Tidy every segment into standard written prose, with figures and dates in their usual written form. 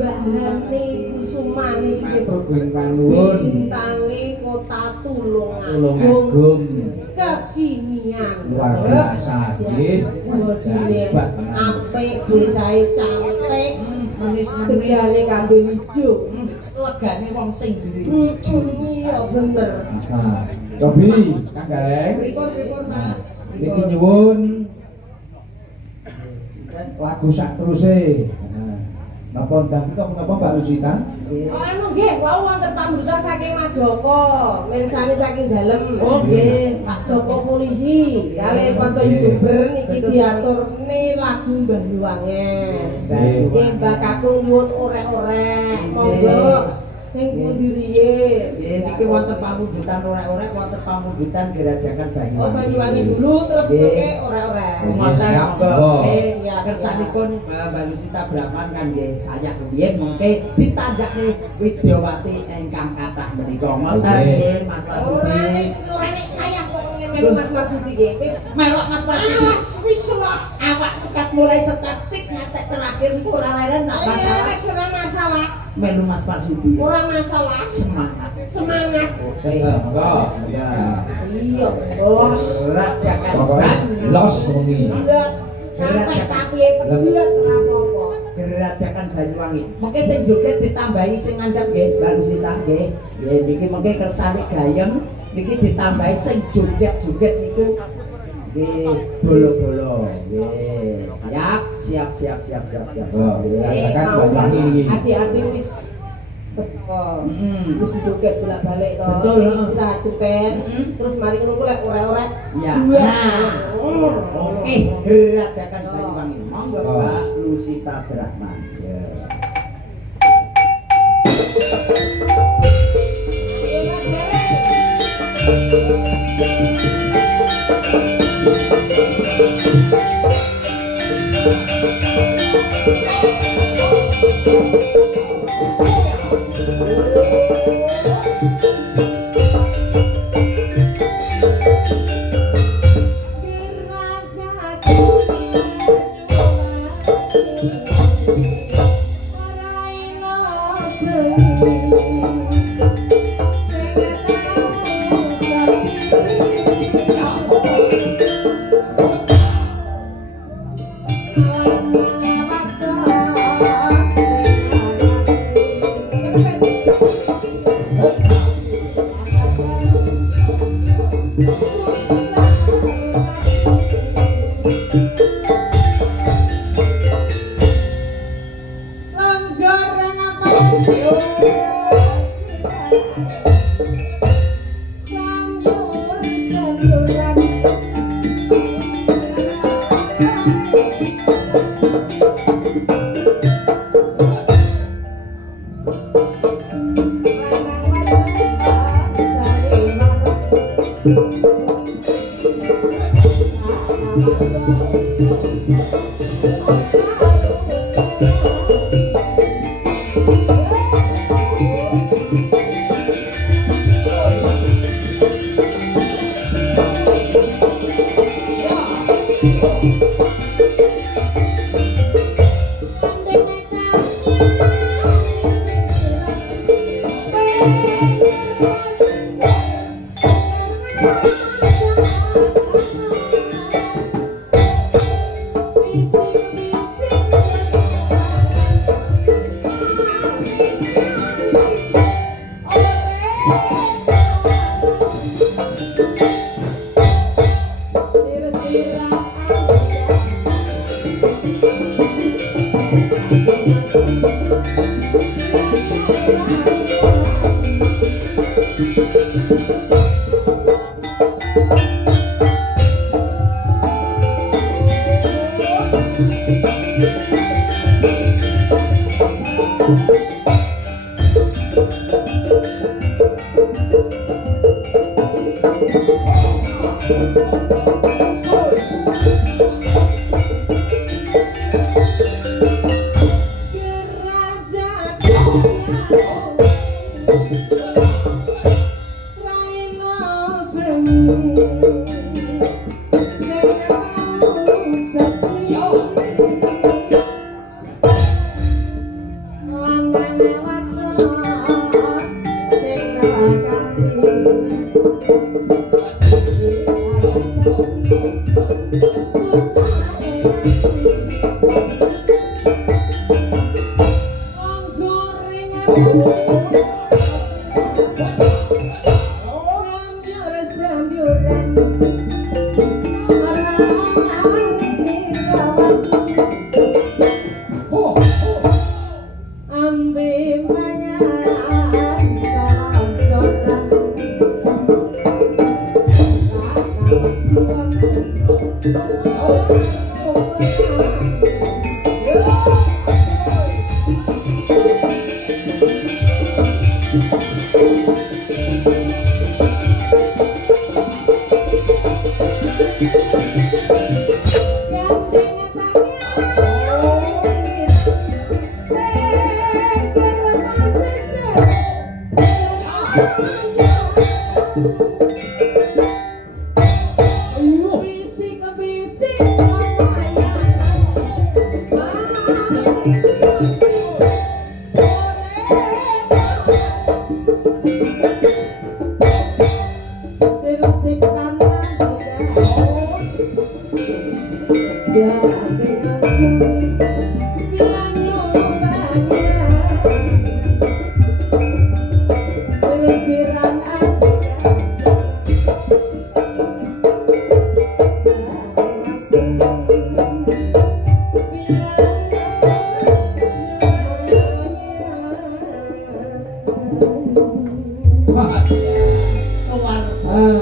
Mbak Hani Kusumani bintangi kota Tulungagung kekinian luar biasa nggih apik bocahe cantik tegane kambing ijo legane wong sing duwe iya bener cobi Kang Gareng pripun Pak niki nyuwun lagu sak teruse napa ndang napa Mbak Lusita? Anu nggih, wau wonten pambutan saking Mas Joko, mirsani saking dalem. Oh nggih, Mas Joko polisi. Kali kanca YouTuber niki diaturne lagu Mbah Yuwange. Nggih, Mbah Kakung nyuwun orek-orek. Monggo sing pundi riyin. Nggih, niki wonten pambutan orek-orek, wonten pambutan Gerajakan Banyuwangi. Oh, Banyuwangi dulu terus niki orek-orek. Wonten monggo. Ya, kersanipun Mbak Lusita Brahman kan nggih saya rumiyin mengke ditandakne Widyawati ingkang kathah menika ngoten nggih Mas Masudi. Ora nek saya kok melu Mas Masudi nggih. Wis Melok Mas Masudi. Wis selas. Awakmu kat mulai statik ngantek terakhir niku ora leren nak masalah. Wis ora masalah. Melu Mas Masudi. Ora masalah. Semangat. Semangat. Oke. Monggo. Ya. Iya, los Rajakan Pokoknya los wengi. los sampai tapi pedhiat ora apa-apa. Gerajakan Banyuwangi. Mengke sing joget ditambahi sing ngandhap nggih Mbak Lusita nggih. Nggih niki mengke kersane gayeng niki ditambahi sing joget-joget niku nggih bolo-bolo. Nggih. Siap. Rajakan Banyuwangi iki. Adik-adik wis wis joget bolak-balik to. Betul, Istirahat tuken. Terus mari ngono lek ora-ora. Ya. Dua. Oke, Gerajakan Banyuwangi. Monggo Mbak Lusita Brahman. Ya.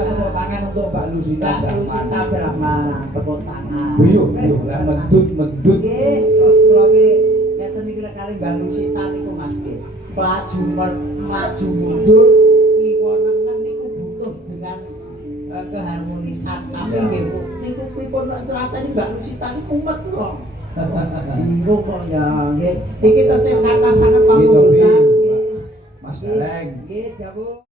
Tepuk tangan untuk Mbak Lusita. Mbak Lusita Brahmana, tepuk tangan. Buyuk, lah mendut. Nggih, kula ki ngeten iki lek kali Mbak Lusita niku Mas nggih. Maju mundur kiwa nengen niku butuh dengan keharmonisan. Tapi nggih niku pripun nek trateni Mbak Lusita niku umet kula. Bingung kok ya nggih. Iki tesih kata sanget pamundhutan nggih. Mas Galeng. Nggih, dawuh.